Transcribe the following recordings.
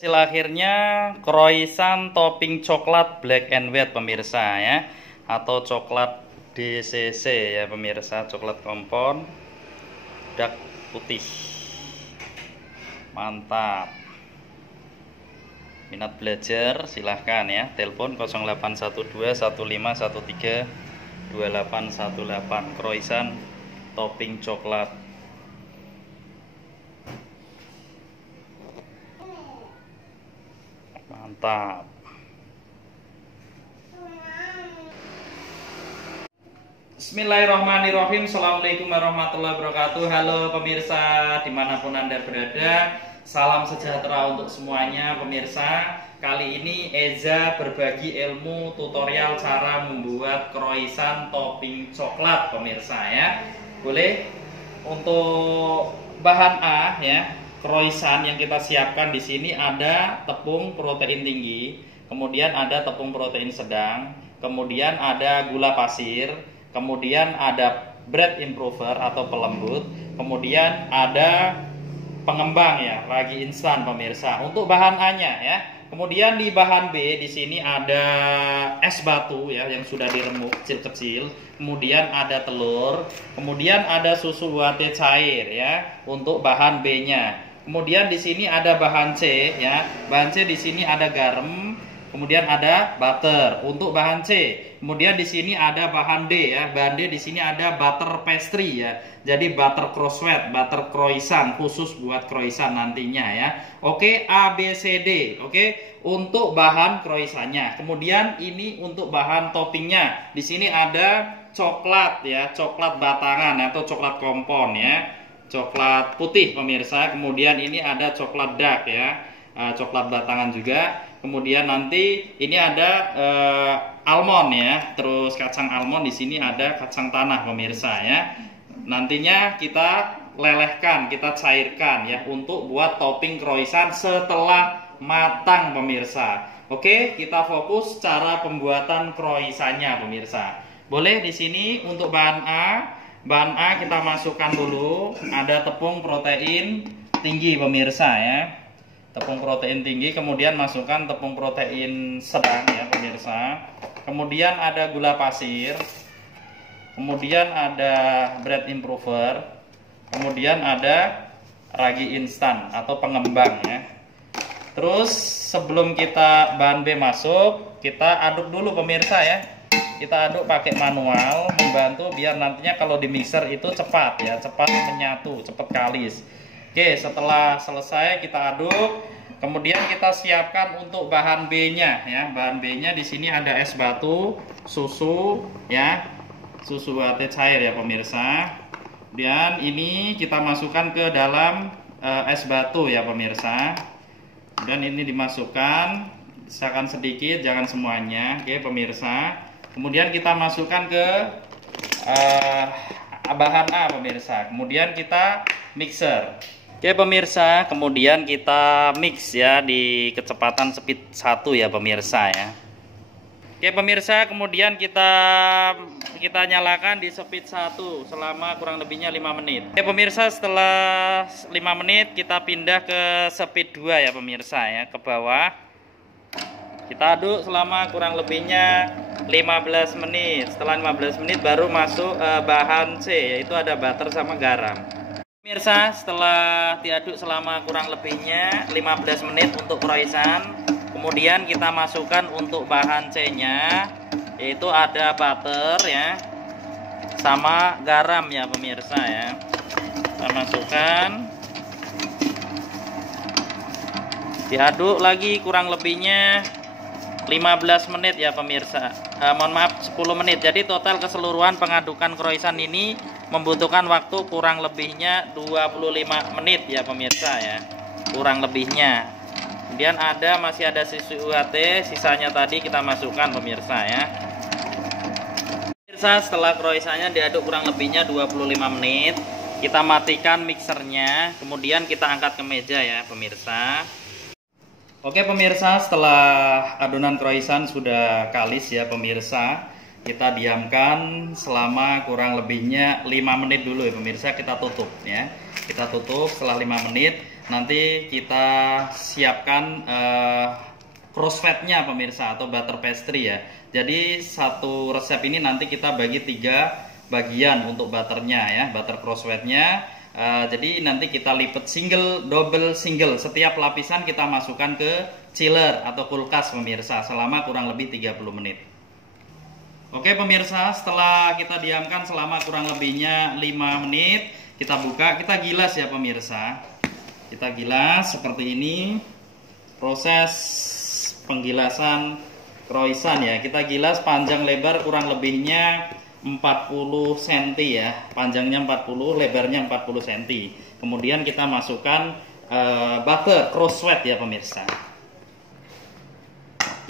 Hasil akhirnya croissant topping coklat black and white pemirsa ya, atau coklat DCC ya pemirsa, coklat kompon dark putih. Mantap. Minat belajar silahkan ya, telepon 0812 1513 2818 croissant topping coklat. Mantap. Bismillahirrahmanirrahim. Assalamualaikum warahmatullahi wabarakatuh. Halo pemirsa dimanapun Anda berada, salam sejahtera untuk semuanya pemirsa. Kali ini Eza berbagi ilmu tutorial cara membuat croissant topping coklat pemirsa ya. Boleh. Untuk bahan A ya, croissant yang kita siapkan di sini ada tepung protein tinggi, kemudian ada tepung protein sedang, kemudian ada gula pasir, kemudian ada bread improver atau pelembut, kemudian ada pengembang ya, ragi instan pemirsa. Untuk bahan A-nya ya. Kemudian di bahan B di sini ada es batu ya yang sudah diremuk kecil-kecil, kemudian ada telur, kemudian ada susu latte cair ya untuk bahan B-nya. Kemudian di sini ada bahan C ya. Bahan C di sini ada garam, kemudian ada butter untuk bahan C. Kemudian di sini ada bahan D ya. Bahan D di sini ada butter pastry ya. Jadi butter croissant, butter croissant khusus buat croissant nantinya ya. Oke, A B C D. Oke, untuk bahan croissantnya. Kemudian ini untuk bahan toppingnya. Di sini ada coklat ya, coklat batangan atau coklat kompon ya. Coklat putih pemirsa. Kemudian ini ada coklat dark ya, coklat batangan juga. Kemudian nanti ini ada almond ya, terus kacang almond, di sini ada kacang tanah pemirsa ya. Nantinya kita lelehkan, kita cairkan ya untuk buat topping croissant setelah matang pemirsa. Oke, kita fokus cara pembuatan croissantnya pemirsa. Boleh di sini untuk bahan A. Bahan A kita masukkan dulu, ada tepung protein tinggi pemirsa ya. Tepung protein tinggi, kemudian masukkan tepung protein sedang ya pemirsa. Kemudian ada gula pasir, kemudian ada bread improver, kemudian ada ragi instan atau pengembang ya. Terus sebelum kita bahan B masuk, kita aduk dulu pemirsa ya. Kita aduk pakai manual, membantu biar nantinya kalau di mixer itu cepat ya, cepat menyatu, cepat kalis. Oke, setelah selesai kita aduk, kemudian kita siapkan untuk bahan B-nya ya. Bahan B-nya di sini ada es batu, susu ya, susu latte cair ya pemirsa. Dan ini kita masukkan ke dalam es batu ya pemirsa. Dan ini dimasukkan, sisakan sedikit, jangan semuanya. Oke pemirsa. Kemudian kita masukkan ke bahan A pemirsa. Kemudian kita mixer. Oke pemirsa, kemudian kita mix ya di kecepatan speed 1 ya pemirsa ya. Oke pemirsa, kemudian kita nyalakan di speed 1 selama kurang lebihnya 5 menit. Oke pemirsa, setelah 5 menit kita pindah ke speed 2 ya pemirsa ya, ke bawah. Kita aduk selama kurang lebihnya 15 menit. Setelah 15 menit baru masuk bahan C, yaitu ada butter sama garam. Pemirsa, setelah diaduk selama kurang lebihnya 15 menit untuk croissant, kemudian kita masukkan untuk bahan C-nya, yaitu ada butter ya, sama garam ya pemirsa ya. Kita masukkan, diaduk lagi kurang lebihnya 15 menit ya pemirsa. Mohon maaf, 10 menit. Jadi total keseluruhan pengadukan croissant ini membutuhkan waktu kurang lebihnya 25 menit ya pemirsa ya, kurang lebihnya. Kemudian masih ada susu UHT, sisanya tadi kita masukkan pemirsa ya. Pemirsa, setelah croissantnya diaduk kurang lebihnya 25 menit, kita matikan mixernya, kemudian kita angkat ke meja ya pemirsa. Oke pemirsa, setelah adonan croissant sudah kalis ya pemirsa, kita diamkan selama kurang lebihnya 5 menit dulu ya pemirsa. Kita tutup ya. Kita tutup setelah 5 menit. nanti kita siapkan crossfade-nya pemirsa, atau butter pastry ya. Jadi satu resep ini nanti kita bagi 3 bagian untuk butternya ya, butter crossfade-nya. Jadi nanti kita lipat single, double, single. Setiap lapisan kita masukkan ke chiller atau kulkas pemirsa selama kurang lebih 30 menit. Oke pemirsa, setelah kita diamkan selama kurang lebihnya 5 menit, kita buka, kita gilas ya pemirsa. Kita gilas seperti ini. Proses penggilasan croissant ya. Kita gilas panjang lebar kurang lebihnya 40 cm ya. Panjangnya 40, lebarnya 40 cm. Kemudian kita masukkan butter crossfade ya pemirsa.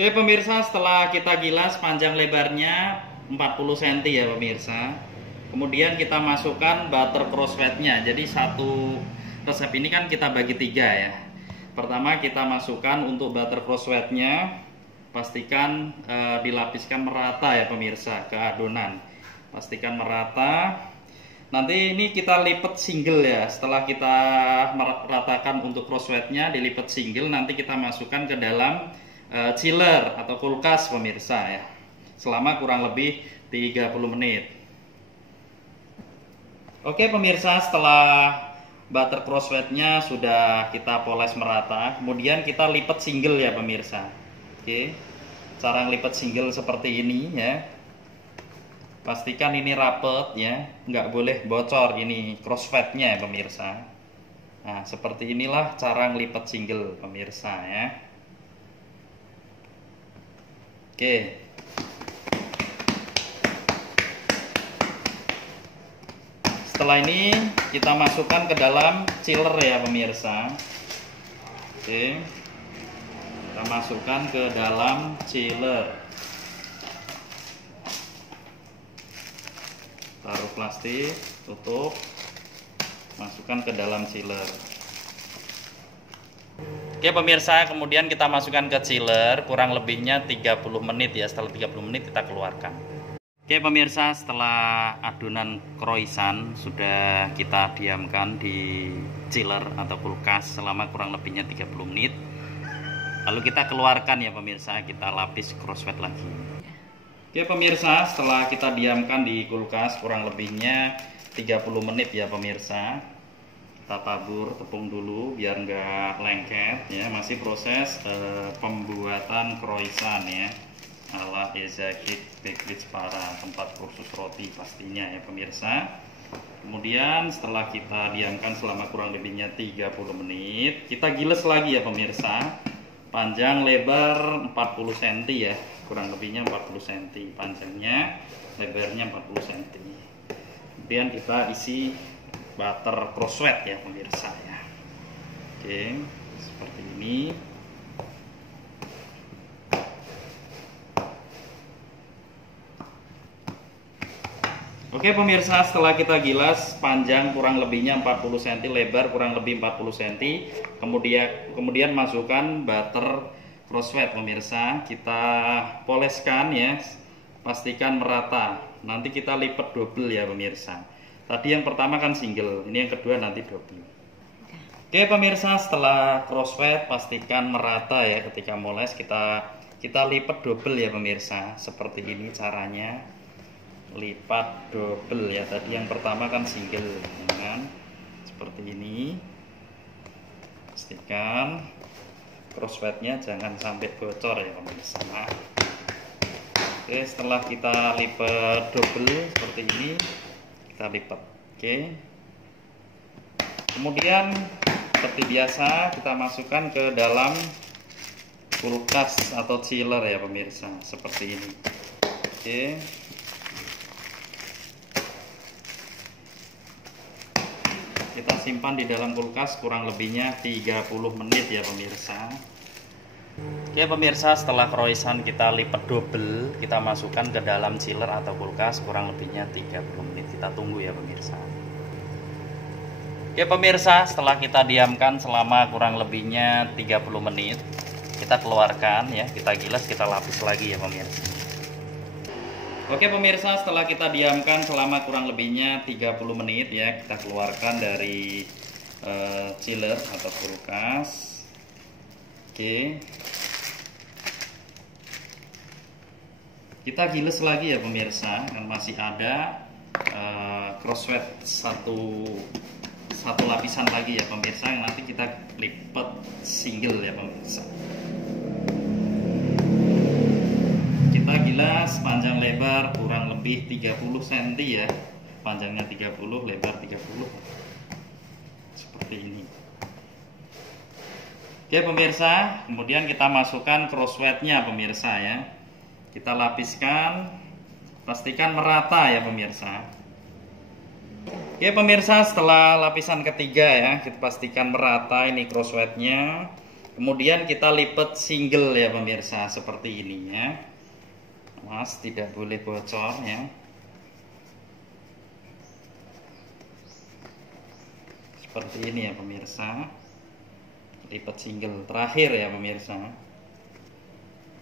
Oke pemirsa, setelah kita gilas panjang lebarnya 40 cm ya pemirsa. Kemudian kita masukkan butter crossfade-nya. Jadi satu resep ini kan kita bagi 3 ya. Pertama kita masukkan untuk butter crossfade-nya, pastikan dilapiskan merata ya pemirsa ke adonan. Pastikan merata. Nanti ini kita lipat single ya. Setelah kita meratakan untuk crossfade-nya, dilipat single, nanti kita masukkan ke dalam chiller atau kulkas pemirsa ya. Selama kurang lebih 30 menit. Oke pemirsa, setelah butter crossfade-nya sudah kita poles merata, kemudian kita lipat single ya pemirsa. Oke, cara lipat single seperti ini ya. Pastikan ini rapet ya, nggak boleh bocor ini crossfade-nya ya pemirsa. Nah seperti inilah cara ngelipat single pemirsa ya. Oke. Setelah ini kita masukkan ke dalam chiller ya pemirsa. Oke. Kita masukkan ke dalam chiller. Taruh plastik, tutup. Masukkan ke dalam chiller. Oke pemirsa, kemudian kita masukkan ke chiller kurang lebihnya 30 menit ya. Setelah 30 menit kita keluarkan. Oke pemirsa, setelah adonan croissant sudah kita diamkan di chiller atau kulkas selama kurang lebihnya 30 menit. Lalu kita keluarkan ya pemirsa, kita lapis crossfade lagi. Oke pemirsa, setelah kita diamkan di kulkas kurang lebihnya 30 menit ya pemirsa. Kita tabur tepung dulu biar nggak lengket ya. Masih proses pembuatan croissant ya, ala Eza Cake Bakery Jepara, tempat kursus roti pastinya ya pemirsa. Kemudian setelah kita diamkan selama kurang lebihnya 30 menit, kita giles lagi ya pemirsa. Panjang lebar 40 cm ya, kurang lebihnya 40 cm panjangnya, lebarnya 40 cm. Kemudian kita isi butter crossfade ya pemirsa ya. Oke, seperti ini. Oke pemirsa, setelah kita gilas panjang kurang lebihnya 40 cm, lebar kurang lebih 40 cm, kemudian masukkan butter crossfade pemirsa, kita poleskan ya, pastikan merata. Nanti kita lipat double ya pemirsa. Tadi yang pertama kan single, ini yang kedua nanti double. Oke pemirsa, setelah crossfade pastikan merata ya, ketika moles kita lipat double ya pemirsa. Seperti ini caranya. Lipat double ya, tadi yang pertama kan single kan, seperti ini. Pastikan crossfade-nya jangan sampai bocor ya pemirsa. Oke, setelah kita lipat double seperti ini, kita lipat. Oke, kemudian seperti biasa kita masukkan ke dalam kulkas atau chiller ya pemirsa, seperti ini. Oke, kita simpan di dalam kulkas kurang lebihnya 30 menit ya pemirsa. Oke pemirsa, setelah croissant kita lipat double, kita masukkan ke dalam chiller atau kulkas kurang lebihnya 30 menit. Kita tunggu ya pemirsa. Oke pemirsa, setelah kita diamkan selama kurang lebihnya 30 menit, kita keluarkan ya, kita gilas, kita lapis lagi ya pemirsa. Oke pemirsa, setelah kita diamkan selama kurang lebihnya 30 menit ya, kita keluarkan dari chiller atau kulkas. Oke, kita giles lagi ya pemirsa, kan masih ada crosswet satu lapisan lagi ya pemirsa, yang nanti kita lipat single ya pemirsa. Kita gilas panjang lebar kurang lebih 30 cm ya, panjangnya 30, lebar 30, seperti ini. Oke pemirsa, kemudian kita masukkan crosswetnya pemirsa ya, kita lapiskan, pastikan merata ya pemirsa. Oke pemirsa, setelah lapisan ketiga ya, kita pastikan merata ini crosswetnya. Kemudian kita lipat single ya pemirsa, seperti ini ya. Mas, tidak boleh bocor ya. Seperti ini ya pemirsa. Lipat single terakhir ya pemirsa.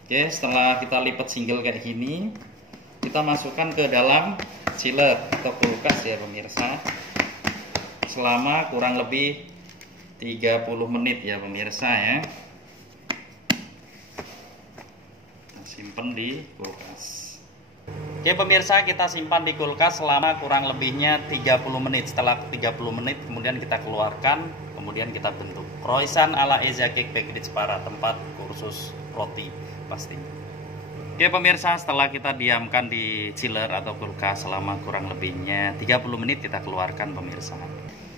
Oke, setelah kita lipat single kayak gini, kita masukkan ke dalam chiller atau kulkas ya pemirsa, selama kurang lebih 30 menit ya pemirsa ya. Kita simpan di kulkas. Oke pemirsa, kita simpan di kulkas selama kurang lebihnya 30 menit. Setelah 30 menit kemudian kita keluarkan, kemudian kita bentuk croissant ala Eza Cake Bakery Jepara, tempat kursus roti pastinya. Oke pemirsa, setelah kita diamkan di chiller atau kulkas selama kurang lebihnya 30 menit, kita keluarkan pemirsa.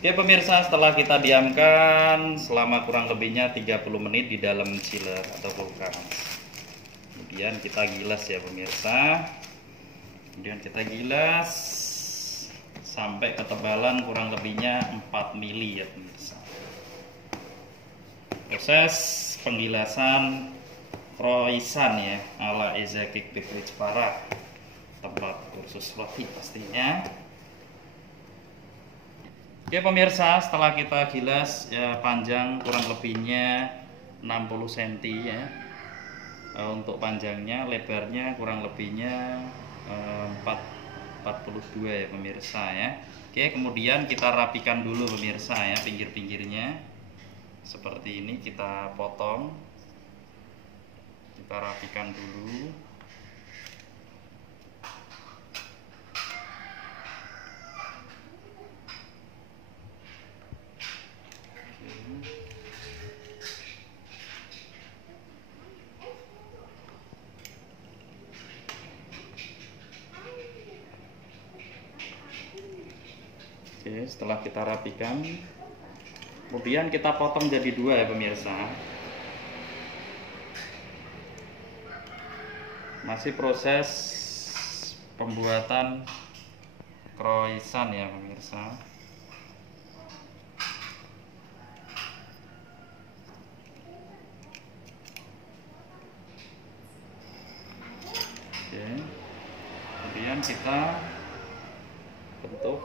Oke pemirsa, setelah kita diamkan selama kurang lebihnya 30 menit di dalam chiller atau kulkas, kemudian kita gilas ya pemirsa. Kemudian kita gilas sampai ketebalan kurang lebihnya 4 mili ya pemirsa. Proses penggilasan croissant ya ala Eza Cake Bakery Jepara, tempat kursus roti pastinya. Oke pemirsa, setelah kita gilas ya, panjang kurang lebihnya 60 cm ya, untuk panjangnya, lebarnya kurang lebihnya 42 ya pemirsa ya. Oke, kemudian kita rapikan dulu pemirsa ya, pinggir-pinggirnya seperti ini kita potong. Kita rapikan dulu. Oke, setelah kita rapikan, kemudian kita potong jadi dua ya pemirsa. Masih proses pembuatan croissant ya pemirsa. Oke, kemudian kita bentuk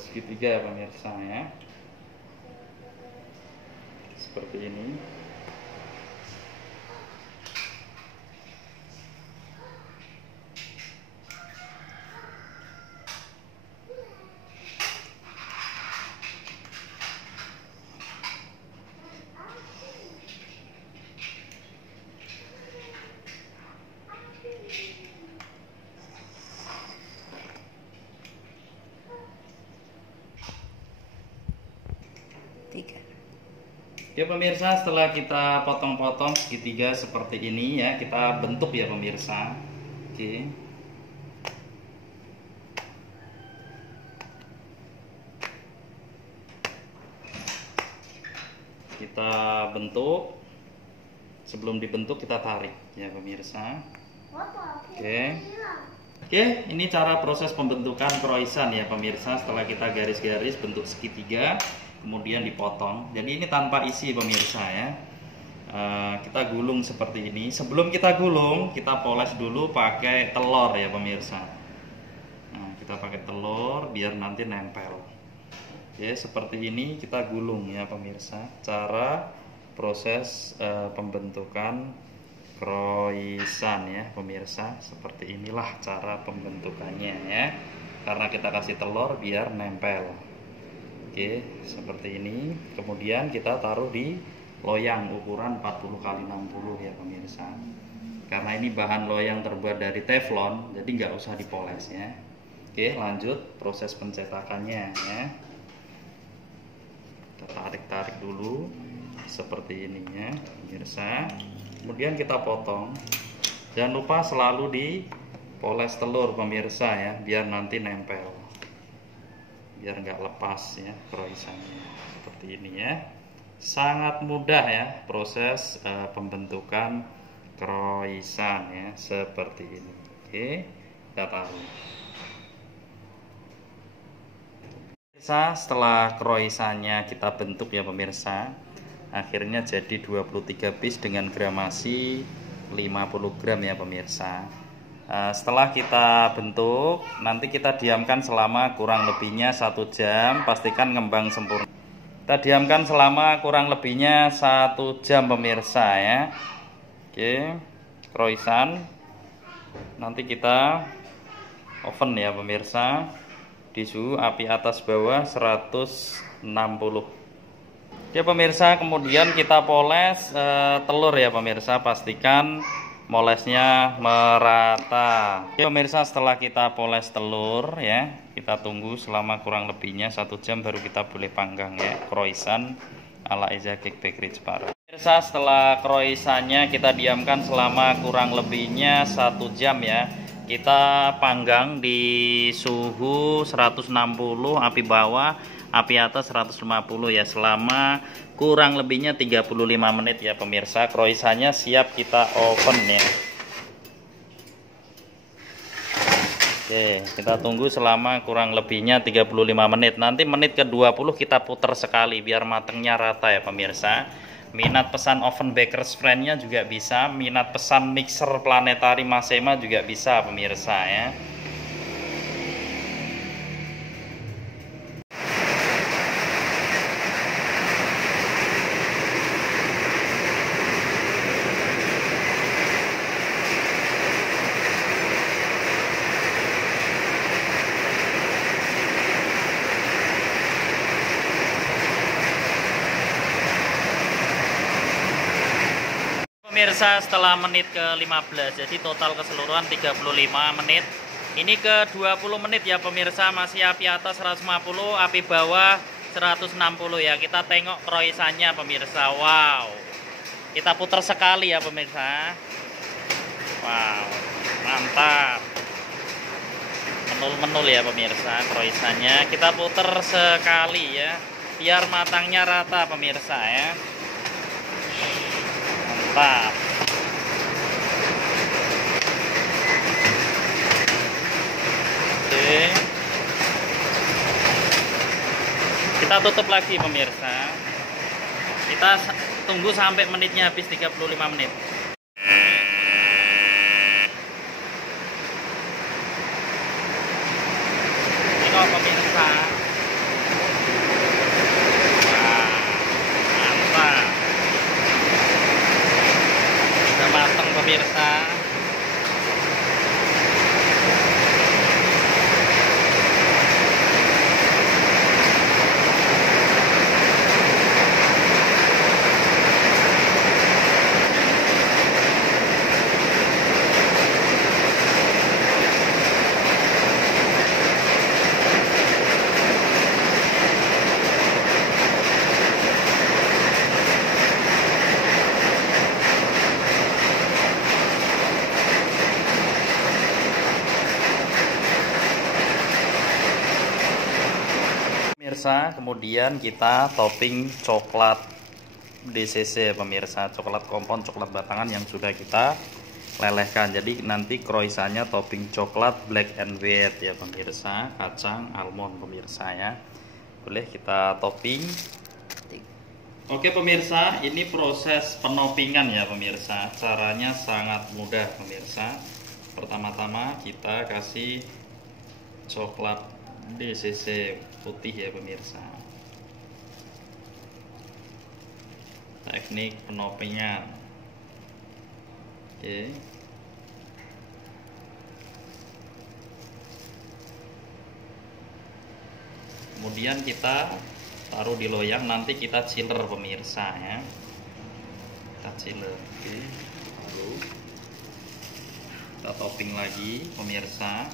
segitiga ya pemirsa ya, seperti ini. Ya pemirsa, setelah kita potong-potong segitiga seperti ini ya, kita bentuk ya pemirsa. Oke. Kita bentuk. Sebelum dibentuk kita tarik ya pemirsa. Oke. Oke, ini cara proses pembentukan croissant ya pemirsa. Setelah kita garis-garis bentuk segitiga, kemudian dipotong. Jadi ini tanpa isi pemirsa ya. Kita gulung seperti ini. Sebelum kita gulung, kita poles dulu pakai telur ya pemirsa. Nah, kita pakai telur biar nanti nempel. Oke, seperti ini kita gulung ya pemirsa. Cara proses pembentukan croissant ya pemirsa. Seperti inilah cara pembentukannya ya. Karena kita kasih telur biar nempel. Oke, seperti ini. Kemudian kita taruh di loyang ukuran 40 x 60 ya pemirsa. Karena ini bahan loyang terbuat dari teflon, jadi nggak usah dipoles ya. Oke, lanjut proses pencetakannya ya. Kita tarik-tarik dulu seperti ini ya pemirsa. Kemudian kita potong. Jangan lupa selalu dipoles telur pemirsa ya, biar nanti nempel, biar nggak lepas ya croissantnya. Seperti ini ya. Sangat mudah ya proses pembentukan croissant ya, seperti ini. Oke, kita taruh. Setelah croissantnya kita bentuk ya pemirsa, akhirnya jadi 23 piece dengan gramasi 50 gram ya pemirsa. Setelah kita bentuk, nanti kita diamkan selama kurang lebihnya 1 jam. Pastikan ngembang sempurna. Kita diamkan selama kurang lebihnya 1 jam pemirsa ya. Oke, croissant nanti kita oven ya pemirsa, di suhu api atas bawah 160. Oke pemirsa, kemudian kita poles telur ya pemirsa, pastikan molesnya merata. Oke pemirsa, setelah kita poles telur ya, kita tunggu selama kurang lebihnya 1 jam baru kita boleh panggang ya croissant ala Eza Cake Bakery Jepara. Pemirsa, setelah croissantnya kita diamkan selama kurang lebihnya 1 jam ya. Kita panggang di suhu 160 api bawah, api atas 150 ya, selama kurang lebihnya 35 menit ya pemirsa. Croissantnya siap kita oven ya. Oke, kita tunggu selama kurang lebihnya 35 menit. Nanti menit ke-20 kita putar sekali biar matangnya rata ya pemirsa. Minat pesan oven bakers friendnya juga bisa, minat pesan mixer planetari Masema juga bisa pemirsa ya. Pemirsa, setelah menit ke-15, jadi total keseluruhan 35 menit. Ini ke 20 menit ya pemirsa, masih api atas 150, api bawah 160 ya. Kita tengok croissantnya pemirsa. Wow, kita putar sekali ya pemirsa. Wow, mantap, menul-menul ya pemirsa croissantnya. Kita putar sekali ya, biar matangnya rata pemirsa ya. Mantap. Oke, kita tutup lagi pemirsa. Kita tunggu sampai menitnya habis 35 menit. Ini kok pemirsa. Wah, mantap. Udah matang pemirsa. Pemirsa, kemudian kita topping coklat DCC pemirsa, coklat kompon, coklat batangan yang sudah kita lelehkan. Jadi nanti croissantnya topping coklat black and white ya pemirsa, kacang almond pemirsa ya. Boleh kita topping. Oke pemirsa, ini proses penoppingan ya pemirsa. Caranya sangat mudah pemirsa. Pertama-tama kita kasih coklat DCC putih ya pemirsa. Teknik penoppingan. Oke. Kemudian kita taruh di loyang, nanti kita chiller pemirsa ya. Kita chiller. Oke. Lalu kita topping lagi pemirsa.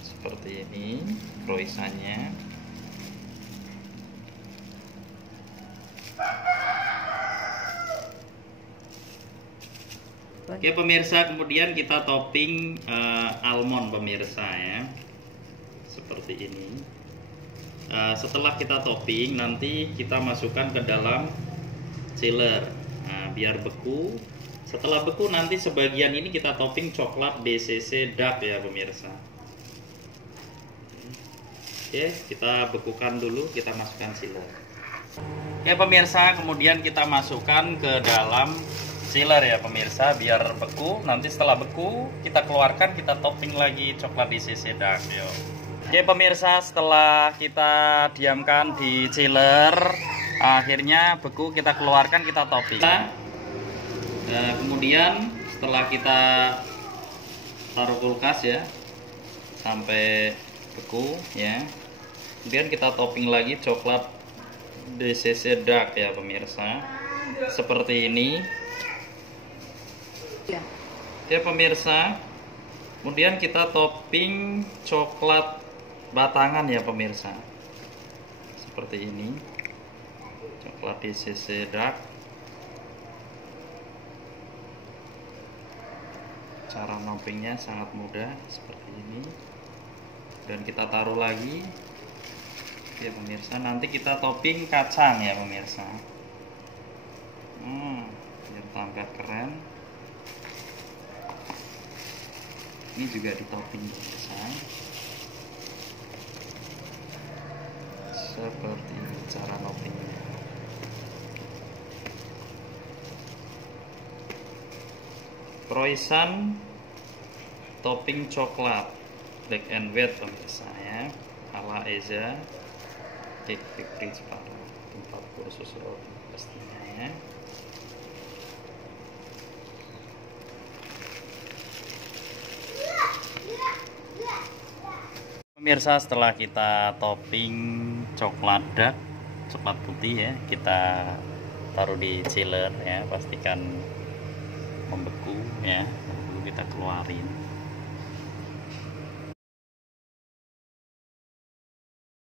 Seperti ini croissantnya. Oke pemirsa, kemudian kita topping almond pemirsa ya, seperti ini. Setelah kita topping, nanti kita masukkan ke dalam chiller, biar beku. Setelah beku, nanti sebagian ini kita topping coklat DCC Dark ya pemirsa. Oke, kita bekukan dulu, kita masukkan chiller. Oke pemirsa, kemudian kita masukkan ke dalam chiller ya pemirsa, biar beku. Nanti setelah beku, kita keluarkan, kita topping lagi coklat DCC Dark. Yuk. Oke pemirsa, setelah kita diamkan di chiller, akhirnya beku, kita keluarkan, kita topping. Kemudian setelah kita taruh kulkas ya, sampai beku ya, kemudian kita topping lagi coklat DCC Dark ya pemirsa, seperti ini ya pemirsa. Kemudian kita topping coklat batangan ya pemirsa, seperti ini coklat DCC Dark. Cara toppingnya sangat mudah, seperti ini. Dan kita taruh lagi ya pemirsa. Nanti kita topping kacang ya pemirsa, biar tambah keren. Ini juga di topping pemirsa, seperti ini cara toppingnya. Croissant topping coklat black and white pemirsa ya, ala Eza Cake Factory Separuh, tempat kursus roti pastinya ya. Pemirsa, setelah kita topping coklat dark, coklat putih ya, kita taruh di chiller ya, pastikan membeku ya, lalu kita keluarin.